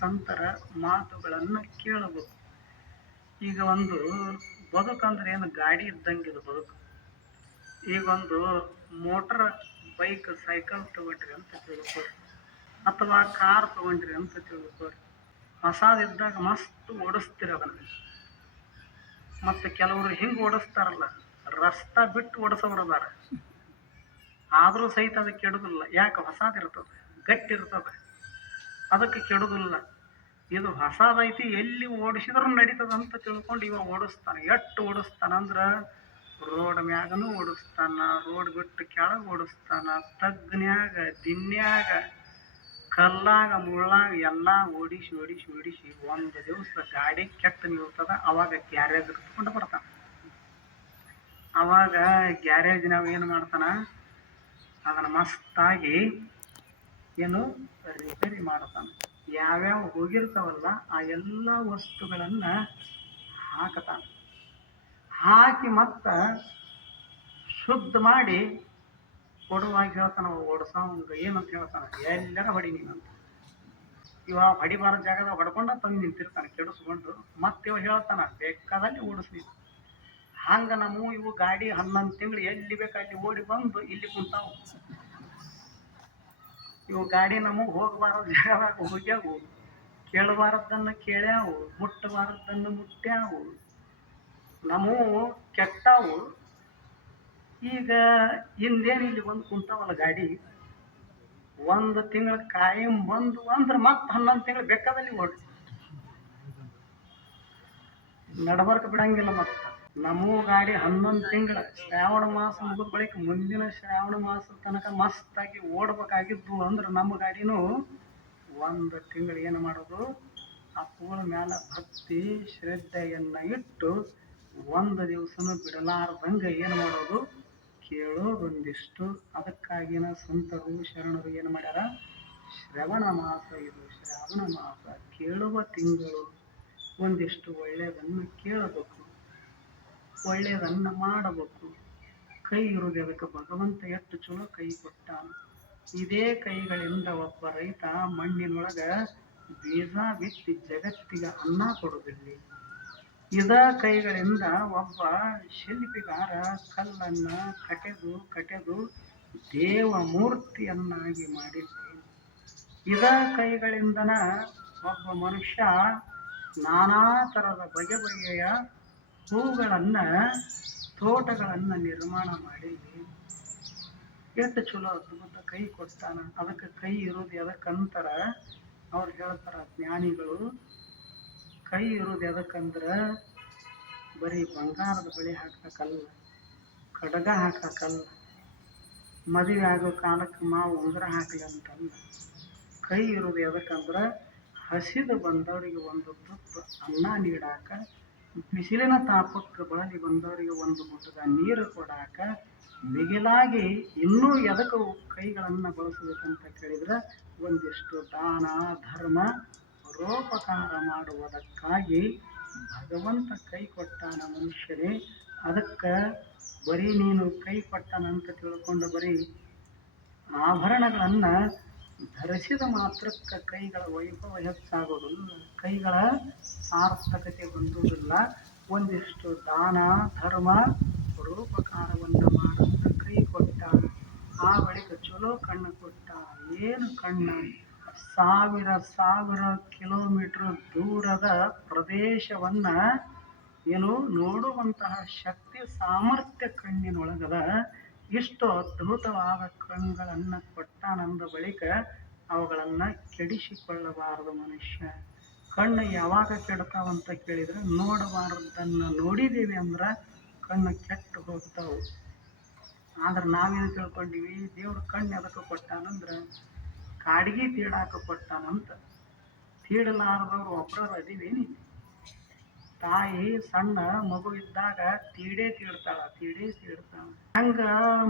ಸಂತರ ಮಾತುಗಳನ್ನು ಕೇಳಬೇಕು ಈಗ ಒಂದು ಬದುಕಂದ್ರೆ ಏನು? ಗಾಡಿ ಇದ್ದಂಗಿದೆ ಬದುಕು. ಈಗ ಒಂದು ಮೋಟ್ರ್, ಬೈಕ್, ಸೈಕಲ್ ತಗೊಂಡ್ರಿ ಅಂತ ತಿಳ್ಕೊರಿ ಅಥವಾ ಕಾರ್ ತಗೊಂಡ್ರಿ ಅಂತ ತಿಳ್ಕೊರಿ ಹೊಸದಿದ್ದಾಗ ಮಸ್ತ್ ಓಡಿಸ್ತೀರ ಅದನ್ನ. ಮತ್ತು ಕೆಲವರು ಹಿಂಗೆ ಓಡಿಸ್ತಾರಲ್ಲ, ರಸ್ತಾ ಬಿಟ್ಟು ಓಡಿಸೋರು ಅದಾರ. ಆದರೂ ಸಹಿತ ಅದಕ್ಕೆ ಕೆಡುದಿಲ್ಲ. ಯಾಕೆ? ಹೊಸದಿರ್ತದೆ ಗಟ್ಟಿ ಇರ್ತದೆ. ಅದಕ್ಕೆ ಕೆಡುದಿಲ್ಲ. ಇದು ಹೊಸದೈತಿ ಎಲ್ಲಿ ಓಡಿಸಿದ್ರೂ ನಡೀತದ ಅಂತ ತಿಳ್ಕೊಂಡು ಇವ ಓಡಿಸ್ತಾನೆ. ಎಷ್ಟು ಓಡಿಸ್ತಾನ ಅಂದ್ರೆ ರೋಡ್ ಮ್ಯಾಗನು ಓಡಿಸ್ತಾನ, ರೋಡ್ ಬಿಟ್ಟು ಕೆಳಗೆ ಓಡಿಸ್ತಾನ, ತಗ್ನ್ಯಾಗ, ದಿನ್ಯಾಗ, ಕಲ್ಲಾಗ, ಮುಳ್ಳಾಗ ಎಲ್ಲ ಓಡಿಸಿ ಓಡಿಸಿ ಓಡಿಸಿ ಒಂದು ದಿವಸ ಗಾಡಿ ಕೆಟ್ಟ ನಿಲ್ತದ, ಅವಾಗ ಗ್ಯಾರೇಜ್ ಇಟ್ಕೊಂಡು ಬರ್ತಾನ. ಅವಾಗ ಗ್ಯಾರೇಜ್ನಾಗ ಏನು ಮಾಡ್ತಾನ? ಅದನ್ನ ಮಸ್ತಾಗಿ ಏನು ರಿಪೇರಿ ಯಾವ ಯಾವ್ಯಾವ ಹೋಗಿರ್ತಾವಲ್ಲ ಆ ಎಲ್ಲ ವಸ್ತುಗಳನ್ನ ಹಾಕತಾನೆ ಹಾಕಿ ಮತ್ತ ಶುದ್ಧ ಮಾಡಿ ಕೊಡುವಾಗ ಹೇಳ್ತಾನ ಓಡಿಸೋಂಗ ಏನಂತ ಹೇಳ್ತಾನೆ, ಎಲ್ಲರ ಹೊಡಿ ನೀನಂತ ಇವ ಹೊಡಿಬಾರ ಜಾಗದಾಗ ಹೊಡ್ಕೊಂಡ ತಂದು ನಿಂತಿರ್ತಾನೆ, ಕೆಡಿಸ್ಕೊಂಡು. ಮತ್ತೆ ಇವ ಹೇಳ್ತಾನ, ಬೇಕಾದಲ್ಲಿ ಓಡಿಸ್ಲಿ ಹಂಗ ನಮ್ಮ ಇವು ಗಾಡಿ ಹನ್ನೊಂದು ತಿಂಗಳು ಎಲ್ಲಿ ಬೇಕಾಗಿ ಓಡಿ ಬಂದು ಇಲ್ಲಿ ಕುಂತಾವು. ಇವು ಗಾಡಿ ನಮಗೆ ಹೋಗಬಾರದು ಜಾಗದಾಗ ಹೋಗ್ಯಾವು. ಕೇಳಬಾರದನ್ನು ಕೇಳ್ಯಾವು ಮುಟ್ಟಬಾರದನ್ನು ಮುಟ್ಟ್ಯಾವು ನಮೂ ಕೆಟ್ಟಾವು. ಈಗ ಹಿಂದೇನು ಇಲ್ಲಿ ಬಂದು ಕುಂತಾವಲ್ಲ ಗಾಡಿ? ಒಂದು ತಿಂಗಳ ಕಾಯಂ ಬಂದು ಅಂದ್ರೆ ಮತ್ತೆ ಹನ್ನೊಂದು ತಿಂಗಳು ಬೇಕಾದಲ್ಲಿ ಹೊಡ್ ನಡಬರ್ಕ ಬಿಡಂಗಿಲ್ಲ ಮತ್ತೆ. ನಮ್ಮ ಗಾಡಿ ಹನ್ನೊಂದು ತಿಂಗಳ ಶ್ರಾವಣ ಮಾಸ ಮುಗಿದ ಬಳಿಕ ಮುಂದಿನ ಶ್ರಾವಣ ಮಾಸದ ತನಕ ಮಸ್ತಾಗಿ ಓಡ್ಬೇಕಾಗಿದ್ದು ಅಂದ್ರೆ ನಮ್ಮ ಗಾಡಿನೂ ಒಂದು ತಿಂಗಳು ಏನು ಮಾಡೋದು? ಆ ಪೂಲ ಮ್ಯಾಲ ಭಕ್ತಿ ಶ್ರದ್ಧೆಯನ್ನು ಇಟ್ಟು ಒಂದು ದಿವಸನೂ ಬಿಡಲಾರ್ದಂಗೆ ಏನು ಮಾಡೋದು? ಕೇಳೋದೊಂದಿಷ್ಟು ಅದಕ್ಕಾಗಿನ ಸಂತರು ಶರಣರು ಏನು ಮಾಡ್ಯಾರ? ಶ್ರವಣ ಮಾಸ ಇದು, ಶ್ರಾವಣ ಮಾಸ ಕೇಳುವ ತಿಂಗಳು. ಒಂದಿಷ್ಟು ಒಳ್ಳೆಯದನ್ನು ಕೇಳಬೇಕು. ಒಳ್ಳೆಯದನ್ನು ಮಾಡಬೇಕು. ಕೈ ಇರುವುದು ಅದಕ್ಕೆ ಭಗವಂತ ಎಷ್ಟು ಚಲೋ ಕೈ ಕೊಟ್ಟಾನ ಇದೇ ಕೈಗಳಿಂದ ಒಬ್ಬ ರೈತ ಮಣ್ಣಿನೊಳಗ ಬೀಜ ಬಿತ್ತಿ ಜಗತ್ತಿಗೆ ಅನ್ನ ಕೊಡುವುದಿಲ್ಲ ಇದ ಕೈಗಳಿಂದ ಒಬ್ಬ ಶಿಲ್ಪಿಗಾರ ಕಲ್ಲನ್ನ ಕಟೆದು ಕಟೆದು ದೇವ ಮೂರ್ತಿಯನ್ನಾಗಿ ಮಾಡಿದ್ದಾನೆ ಇದ ಕೈಗಳಿಂದನ ಒಬ್ಬ ಮನುಷ್ಯ ನಾನಾ ಥರದ ಬಗೆ ಬಗೆಯ ಹೂಗಳನ್ನ ತೋಟಗಳನ್ನು ನಿರ್ಮಾಣ ಮಾಡಿ ಎಷ್ಟು ಚಲೋ ಅದ್ಭುತ ಕೈ ಕೊಡ್ತಾನ. ಅದಕ್ಕೆ ಕೈ ಇರೋದು ಎದಕ್ಕಂತಾರ ಅವ್ರು ಹೇಳ್ತಾರ ಜ್ಞಾನಿಗಳು, ಕೈ ಇರೋದು ಎದಕ್ಕಂದ್ರೆ ಬರೀ ಬಂಗಾರದ ಬಳಿ ಹಾಕಕ್ಕಲ್ಲ ಕಡಗ ಹಾಕಕ್ಕಲ್ಲ ಮದುವೆ ಆಗೋ ಕಾಲಕ್ಕೆ ಮಾವು ಉಂಗುರ ಹಾಕಲಿ ಅಂತಲ್ಲ ಕೈ ಇರೋದು ಎದಕ್ಕಂದ್ರೆ ಹಸಿದು ಬಂದವರಿಗೆ ಒಂದು ತುತ್ತು ಅನ್ನ ನೀಡಾಕ ಬಿಸಿಲಿನ ತಾಪಕ್ಕೆ ಬಳಲಿ ಬಂದವರಿಗೆ ಒಂದು ಗುಟ್ಟದ ನೀರು ಕೊಡಾಕ ಮಿಗಿಲಾಗಿ ಇನ್ನೂ ಎದಕ್ಕೆ ಕೈಗಳನ್ನು ಬಳಸಬೇಕಂತ ಕೇಳಿದ್ರೆ ಒಂದಿಷ್ಟು ದಾನ, ಧರ್ಮ ಪರೋಪಕಾರ ಮಾಡುವುದಕ್ಕಾಗಿ ಭಗವಂತ ಕೈ ಕೊಟ್ಟಾನ ಮನುಷ್ಯರೇ ಅದಕ್ಕೆ ಬರೀ ನೀನು ಕೈ ಕೊಟ್ಟನಂತ ತಿಳ್ಕೊಂಡು ಬರೀ ಆಭರಣಗಳನ್ನು ಧರಿಸಿದ ಮಾತ್ರಕ್ಕೆ ಕೈಗಳ ವೈಭವ ಹೆಚ್ಚಾಗೋದಿಲ್ಲ ಕೈಗಳ ಸಾರ್ಥಕತೆ ಹೊಂದುವುದಿಲ್ಲ. ಒಂದಿಷ್ಟು ದಾನ, ಧರ್ಮ ಪರೋಪಕಾರವನ್ನು ಮಾಡುವಂಥ ಕೈ ಕೊಟ್ಟ, ಆ ಬಳಿಕ ಚಲೋ ಕಣ್ಣು ಕೊಟ್ಟ, ಏನು ಕಣ್ಣು? ಸಾವಿರ ಸಾವಿರ ಕಿಲೋಮೀಟರ್ ದೂರದ ಪ್ರದೇಶವನ್ನ ಏನು ನೋಡುವಂತಹ ಶಕ್ತಿ ಸಾಮರ್ಥ್ಯ ಕಣ್ಣಿನೊಳಗದ ಇಷ್ಟು ಅದ್ಭುತವಾದ ಕಣ್ಗಳನ್ನು ಕೊಟ್ಟಾನಂದ ಬಳಿಕ ಅವುಗಳನ್ನು ಕೆಡಿಸಿಕೊಳ್ಳಬಾರದು ಮನುಷ್ಯ. ಕಣ್ಣು ಯಾವಾಗ ಕೆಡ್ತಾವಂತ ಕೇಳಿದ್ರೆ ನೋಡಬಾರದನ್ನು ನೋಡಿದ್ದೀವಿ ಅಂದ್ರೆ ಕಣ್ಣು ಕೆಟ್ಟು ಹೋಗ್ತಾವು. ಆದ್ರೆ ನಾವೇನು ತಿಳ್ಕೊಂಡಿವಿ? ದೇವ್ರ ಕಣ್ಣು ಎದಕ್ಕೆ ಕೊಟ್ಟಾನಂದ್ರೆ ಕಾಡಿಗೆ ತೀಡಾಕ ಕೊಟ್ಟಾನಂತ. ತೀಡಲಾರದವ್ರು ಒಬ್ಬರ ಅದೀವೇನಿ ತಾಯಿ ಸಣ್ಣ ಮಗು ಇದ್ದಾಗ ತೀಡೆ ತೀಡ್ತಾಳ ತೀಡೆ ತೀಡ್ತಾಳ. ಹಂಗ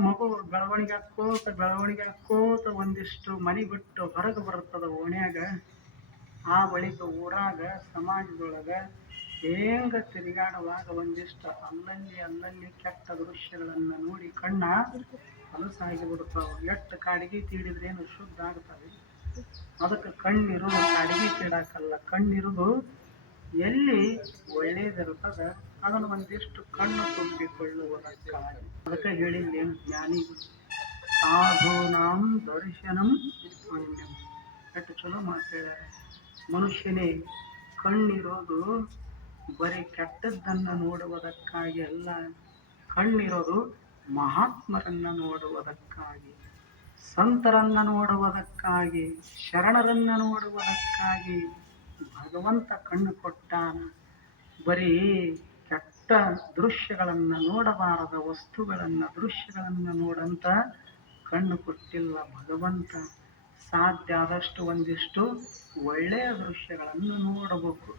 ಮಗು ಬೆಳವಣಿಗೆ ಹಾಕೋತ ಬೆಳವಣಿಗೆ ಹಾಕೋತ ಒಂದಿಷ್ಟು ಮನೆ ಬಿಟ್ಟು ಹೊರಗೆ ಬರ್ತದ ಓಣ್ಯಾಗ. ಆ ಬಳಿಕ ಊರಾಗ, ಸಮಾಜದೊಳಗ ಹೆಂಗ ತಿರುಗಾಡುವಾಗ ಒಂದಿಷ್ಟು ಅಲ್ಲಲ್ಲಿ ಅಲ್ಲಲ್ಲಿ ಕೆಟ್ಟ ದೃಶ್ಯಗಳನ್ನು ನೋಡಿ ಕಣ್ಣ ಹಲಸಾಗಿ ಬಿಡ್ತಾವ. ಎಷ್ಟು ಕಾಡಿಗೆ ತೀಡಿದ್ರೇನು ಶುದ್ಧ ಆಗ್ತವೆ ಅದಕ್ಕೆ ಕಣ್ಣಿರು ಕಾಡಿಗೆ ತೀಡಾಕಲ್ಲ ಕಣ್ಣಿರೋದು ಎಲ್ಲಿ ಒಳ್ಳೇದಿರ್ತದ ಅದನ್ನು ಒಂದಿಷ್ಟು ಕಣ್ಣು ತುಂಬಿಕೊಳ್ಳುವುದಕ್ಕಾಗಿ. ಅದಕ್ಕೆ ಹೇಳಿಲ್ಲೇನು ಜ್ಞಾನಿ? ಸಾಧೂನಾಂ ದರ್ಶನಂ ಎಷ್ಟು ಚಲೋ ಮಾತಾಡ್ಯಾರ ಮನುಷ್ಯನೇ, ಕಣ್ಣಿರೋದು ಬರೀ ಕೆಟ್ಟದ್ದನ್ನು ನೋಡುವುದಕ್ಕಾಗಿ ಅಲ್ಲ, ಕಣ್ಣಿರೋದು ಮಹಾತ್ಮರನ್ನ ನೋಡುವುದಕ್ಕಾಗಿ, ಸಂತರನ್ನ ನೋಡುವುದಕ್ಕಾಗಿ, ಶರಣರನ್ನ ನೋಡುವುದಕ್ಕಾಗಿ. ಭಗವಂತ ಕಣ್ಣು ಕೊಟ್ಟಾನ ಬರೀ ಕೆಟ್ಟ ದೃಶ್ಯಗಳನ್ನು ನೋಡಬಾರದ ವಸ್ತುಗಳನ್ನು, ದೃಶ್ಯಗಳನ್ನು ನೋಡಂತ ಕಣ್ಣು ಕೊಟ್ಟಿಲ್ಲ ಭಗವಂತ. ಸಾಧ್ಯ ಆದಷ್ಟು ಒಂದಿಷ್ಟು ಒಳ್ಳೆಯ ದೃಶ್ಯಗಳನ್ನು ನೋಡಬೇಕು.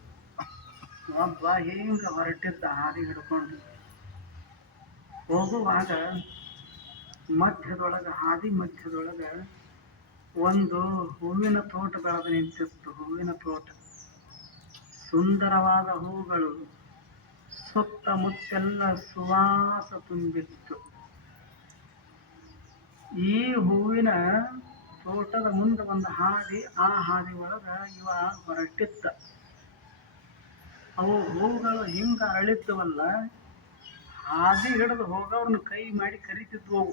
ಒಬ್ಬ ಹಿಂಗ ಹೊರಟಿದ್ದ ಹಾದಿ ಹಿಡ್ಕೊಂಡು. ಹೋಗುವಾಗ ಮಧ್ಯದೊಳಗೆ, ಹಾದಿ ಮಧ್ಯದೊಳಗೆ ಒಂದು ಹೂವಿನ ತೋಟ ಬೆಳೆದು ನಿಂತಿತ್ತು, ಹೂವಿನ ತೋಟ. ಸುಂದರವಾದ ಹೂಗಳು ಸುತ್ತಮುತ್ತೆಲ್ಲ ಸುವಾಸ ತುಂಬಿತ್ತು. ಈ ಹೂವಿನ ತೋಟದ ಮುಂದೆ ಒಂದು ಹಾದಿ, ಆ ಹಾದಿ ಒಳಗೆ ಇವ ಹೊರಟಿತ್ತ ಅವು ಹೂಗಳು ಹಿಂಗೆ ಅರಳಿದ್ದವಲ್ಲ, ಹಾದಿ ಹಿಡಿದು ಹೋಗೋರ್ನ ಕೈ ಮಾಡಿ ಕರಿತಿದ್ವು.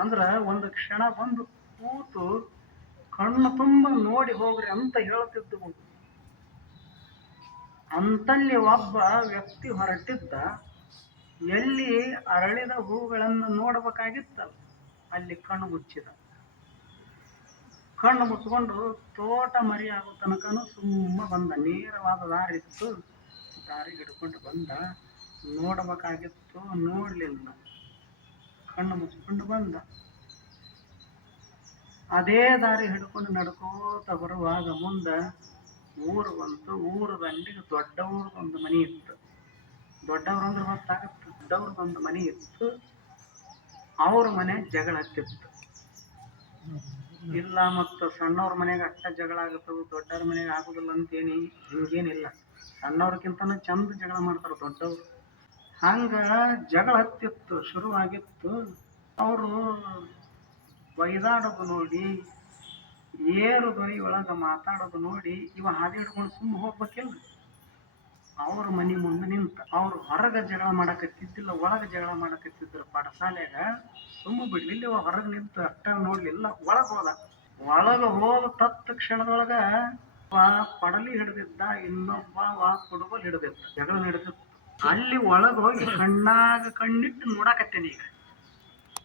ಅಂದ್ರ ಒಂದು ಕ್ಷಣ ಬಂದು ಕೂತು ಕಣ್ಣು ತುಂಬ ನೋಡಿ ಹೋಗ್ರಿ ಅಂತ ಹೇಳ್ತಿದ್ವು. ಅಂತಲ್ಲಿ ಒಬ್ಬ ವ್ಯಕ್ತಿ ಹೊರಟಿದ್ದ, ಎಲ್ಲಿ ಅರಳಿದ ಹೂಗಳನ್ನು ನೋಡಬೇಕಾಗಿತ್ತಲ್ಲ ಅಲ್ಲಿ ಕಣ್ಣು ಮುಚ್ಚಿದ. ಕಣ್ಣು ಮುಚ್ಕೊಂಡು ತೋಟ ಮರಿ ಆಗೋ ತನಕನು ಸುಮ್ಮ ಬಂದ. ನೇರವಾದ ದಾರಿ ಇತ್ತು ದಾರಿ ಹಿಡ್ಕೊಂಡು ಬಂದ. ನೋಡಬೇಕಾಗಿತ್ತು. ನೋಡಲಿಲ್ಲ. ಕಣ್ಣು ಮುಚ್ಕೊಂಡು ಬಂದ. ಅದೇ ದಾರಿ ಹಿಡ್ಕೊಂಡು ನಡ್ಕೋತ ಬರುವಾಗ ಮುಂದೆ ಊರು ಬಂತು, ಊರ ದೊಡ್ಡ ಊರದೊಂದು ಮನೆ ಇತ್ತು. ದೊಡ್ಡವ್ರು ಅಂದ್ರೆ ಗೊತ್ತಾಗತ್ತೆ ದೊಡ್ಡವ್ರದೊಂದು ಮನೆ ಇತ್ತು, ಅವ್ರ ಮನೆ ಜಗಳ ಹತ್ತಿತ್ತು. ಇಲ್ಲ ಮತ್ತು ಸಣ್ಣವ್ರ ಮನೆಗೆ ಅಷ್ಟ ಜಗಳ ಆಗುತ್ತವು ದೊಡ್ಡವ್ರ ಮನೆಗೆ ಆಗುದಿಲ್ಲ ಅಂತೇನಿ ಹಿಂಗೇನಿಲ್ಲ. ಸಣ್ಣವ್ರಕ್ಕಿಂತನೂ ಚಂದ ಜಗಳ ಮಾಡ್ತಾರೆ ದೊಡ್ಡವ್ರು. ಹಂಗ ಜಗಳ ಹತ್ತಿತ್ತು, ಶುರುವಾಗಿತ್ತು. ಅವರು ಬೈದಾಡೋದು ನೋಡಿ ಏರು ಧ್ವನಿ ಒಳಗೆ ಮಾತಾಡೋದು ನೋಡಿ ಇವ ಹಾದಿ ಹಿಡ್ಕೊಂಡು ಸುಮ್ಮ ಹೋಗ್ಬೇಕಿಲ್ಲ ಅವ್ರ ಮನೆ ಮುಂದೆ ನಿಂತ, ಅವ್ರು ಹೊರಗೆ ಜಗಳ ಮಾಡಕತ್ತಿದ್ದಿಲ್ಲ, ಒಳಗೆ ಜಗಳ ಮಾಡಕತ್ತಿದ್ರು ಪಾಠಶಾಲೆಯಾಗ ಸುಮ್ಮ ಬಿಡ್ಲಿಲ್ಲ ಇವ ಹೊರಗೆ ನಿಂತು ಅಟ್ಟ ನೋಡ್ಲಿಲ್ಲ ಒಳಗೆ ಹೋದ. ಒಳಗೆ ಹೋದ ತತ್ತ ಕ್ಷಣದೊಳಗ ಪಡಲಿ ಹಿಡ್ದಿದ್ದ, ಇನ್ನೊಬ್ಬ ವಾ ಕುಡ್ಬಲ್ ಹಿಡ್ದಿದ್ದ, ಜಗಳ ಹಿಡ್ದಿತ್ತು ಅಲ್ಲಿ ಒಳಗೆ ಹೋಗಿ ಕಣ್ಣಾಗ ಕಣ್ಣಿಟ್ಟು ನೋಡಾಕತ್ತೇನೆ ಈಗ.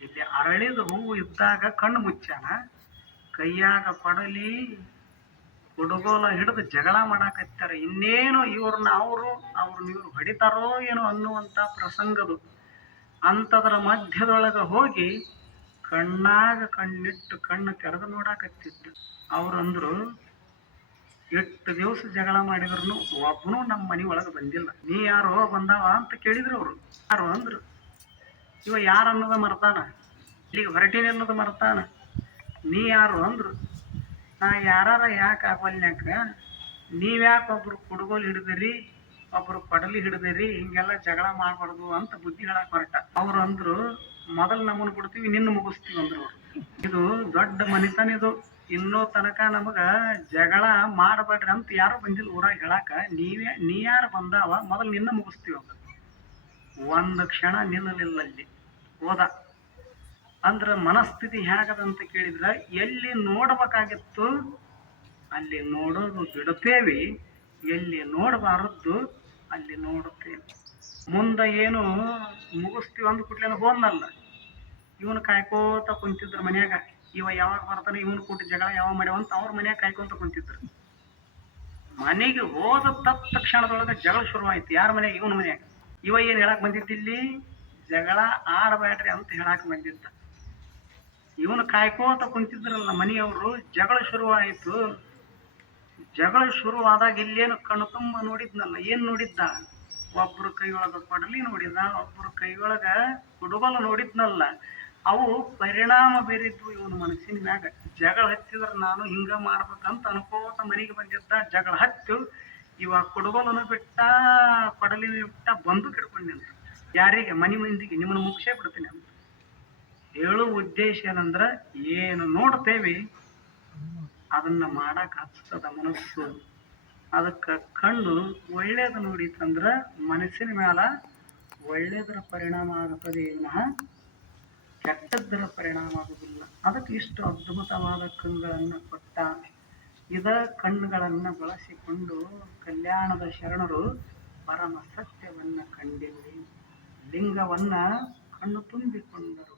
ಇಲ್ಲಿ ಅರಳಿದ ಹೂವು ಇದ್ದಾಗ ಕಣ್ಣು ಮುಚ್ಚಾನ ಕೈಯಾಗ ಕೊಡಲಿ ಹುಡುಗೋಲ ಹಿಡಿದು ಜಗಳ ಮಾಡಾಕತ್ತಾರ. ಇನ್ನೇನು ಇವ್ರನ್ನ ಅವರು, ಅವ್ರನ್ನ ಇವ್ರು ಹೊಡಿತಾರೋ ಏನೋ ಅನ್ನುವಂಥ ಪ್ರಸಂಗದು. ಅಂಥದ್ರ ಮಧ್ಯದೊಳಗೆ ಹೋಗಿ ಕಣ್ಣಾಗ ಕಣ್ಣಿಟ್ಟು ಕಣ್ಣು ತೆರೆದು ನೋಡಾಕತ್ತಿದ್ದ ಅವ್ರಂದ್ರು, ಎಷ್ಟು ದಿವಸ ಜಗಳ ಮಾಡಿದ್ರು ಒಬ್ಬನು ನಮ್ಮ ಮನೆ ಒಳಗೆ ಬಂದಿಲ್ಲ. ನೀ ಯಾರೋ ಬಂದಾವ ಅಂತ ಕೇಳಿದ್ರು ಅವರು. ಯಾರು ಅಂದ್ರು, ಇವ ಯಾರು ಅನ್ನೋದ ಮರ್ತಾನ ಇಲ್ಲಿಗೆ ಹೊರಟಿನ ಅನ್ನೋದು ಮರ್ತಾನ ನೀ ಯಾರು ಅಂದ್ರು, ನಾ ಯಾರಾರ ಯಾಕೆ ಆಗೋಲ್ನ್ಯಾಕ ನೀವ್ಯಾಕೆ ಒಬ್ರು ಕುಡುಗೋಲು ಹಿಡಿದಿರಿ, ಒಬ್ರು ಕೊಡಲಿ ಹಿಡಿದಿರಿ, ಹಿಂಗೆಲ್ಲ ಜಗಳ ಮಾಡಬಾರ್ದು ಅಂತ ಬುದ್ಧಿ ಹೇಳಕ್ಕೆ ಹೊರಟ. ಅವ್ರು ಅಂದ್ರು, ಮೊದಲು ನಮ್ಮನ್ನು ಬಿಡ್ತೀವಿ ನಿನ್ನ ಮುಗಿಸ್ತೀವಿ ಅಂದ್ರು ಇದು ದೊಡ್ಡ ಮನಿತನ ಇದು. ಇನ್ನೂ ತನಕ ನಮಗೆ ಜಗಳ ಮಾಡಬೇಡ್ರಿ ಅಂತ ಯಾರು ಬಂದಿಲ್ಲ ಊರಾಗ ಹೇಳಾಕ. ನೀವೇ, ನೀ ಯಾರು ಬಂದಾವ, ಮೊದಲು ನಿನ್ನ ಮುಗಿಸ್ತೀವಿ ಅಂತ ಒಂದು ಕ್ಷಣ ನಿಲ್ಲಲಿಲ್ಲ ಅಲ್ಲಿ. ಹೋದ. ಅಂದ್ರ ಮನಸ್ಥಿತಿ ಹೇಗದ ಅಂತ ಕೇಳಿದ್ರ ಎಲ್ಲಿ ನೋಡ್ಬೇಕಾಗಿತ್ತು, ಅಲ್ಲಿ ನೋಡೋದು ಬಿಡುತ್ತೇವಿ. ಎಲ್ಲಿ ನೋಡಬಾರದ್ದು, ಅಲ್ಲಿ ನೋಡುತ್ತೇವೆ. ಮುಂದೆ ಏನು ಮುಗಿಸ್ತೀವಿ ಅಂದ ಕೂಡ್ಲೇನು ಹೋದ್ನಲ್ಲ. ಇವನು ಕಾಯ್ಕೋತ ಕುಂತಿದ್ರು ಮನ್ಯಾಗ. ಇವ ಯಾವಾಗ ಬರ್ತಾನೆ, ಇವನ್ ಕೂಟ ಜಗಳ ಯಾವಾಗ ಮಾಡ್ಯಾವಂತ ಅವ್ರ ಮನ್ಯಾಗ ಕಾಯ್ಕೊಂತ ಕುಂತಿದ್ರು. ಮನೆಗೆ ಹೋದ ತತ್ತ ಕ್ಷಣದೊಳಗೆ ಜಗಳ ಶುರುವಾಯ್ತು ಯಾರ ಮನ್ಯಾಗ? ಇವನ ಮನ್ಯಾಗ. ಇವ ಏನ್ ಹೇಳಕ್ ಬಂದಿದ್ದಿಲ್ಲಿ? ಜಗಳ ಆಡಬೇಡ್ರಿ ಅಂತ ಹೇಳಕ್ ಬಂದಿದ್ದ. ಇವನು ಕಾಯ್ಕೋತ ಕುಂತಿದ್ರಲ್ಲ ಮನೆಯವರು, ಜಗಳ ಶುರುವಾಯಿತು. ಜಗಳ ಶುರುವಾದಾಗ ಇಲ್ಲೇನು ಕಣ್ಣು ತುಂಬ ನೋಡಿದ್ನಲ್ಲ, ಏನು ನೋಡಿದ್ದ? ಒಬ್ಬರ ಕೈಯೊಳಗ ಕೊಡಲಿ ನೋಡಿದ ಒಬ್ಬರ ಕೈಯೊಳಗ ಕುಡುಬಲ ನೋಡಿದ್ನಲ್ಲ. ಅವು ಪರಿಣಾಮ ಬೀರಿದ್ವು ಇವನ ಮನಸ್ಸಿನ ಮ್ಯಾಗ. ಜಗಳ ಹತ್ತಿದ್ರೆ ನಾನು ಹಿಂಗ ಮಾಡ್ಬೇಕಂತ ಅನ್ಕೋತ ಮನೆಗೆ ಬಂದಿದ್ದ, ಜಗಳ ಹತ್ತು ಇವ ಕುಡುಬಲನು ಬಿಟ್ಟ, ಕೊಡಲಿನ ಬಿಟ್ಟ, ಬಂದು ಹಿಡ್ಕೊಂಡು ನಿಂತ ಯಾರಿಗೆ? ಮನೆ ಮಂದಿಗೆ, ನಿಮ್ಮನ್ನು ಮುಗಿಸೇ ಬಿಡ್ತೀನಿ ಅಂತ. ಹೇಳುವ ಉದ್ದೇಶ ಏನಂದ್ರ ಏನು ನೋಡ್ತೇವಿ, ಅದನ್ನ ಮಾಡಕ್ ಹಚ್ಚದ ಮನಸ್ಸು. ಅದಕ್ಕೆ ಕಣ್ಣು ಒಳ್ಳೇದು ನೋಡಿತಂದ್ರ ಮನಸ್ಸಿನ ಮ್ಯಾಲ ಒಳ್ಳೇದರ ಪರಿಣಾಮ ಆಗುತ್ತದೆ ವಿನಃ ಕೆಟ್ಟದ್ದರ ಪರಿಣಾಮ ಆಗುವುದಿಲ್ಲ ಅದಕ್ಕೆ ಇಷ್ಟು ಅದ್ಭುತವಾದ ಕಣ್ಣುಗಳನ್ನು ಕೊಟ್ಟ, ಇದ ಕಣ್ಣುಗಳನ್ನು ಬಳಸಿಕೊಂಡು ಕಲ್ಯಾಣದ ಶರಣರು ಪರಮ ಸತ್ಯವನ್ನ ಕಂಡಿರಲಿ ಲಿಂಗವನ್ನ ಕಣ್ಣು ತುಂಬಿಕೊಂಡರು.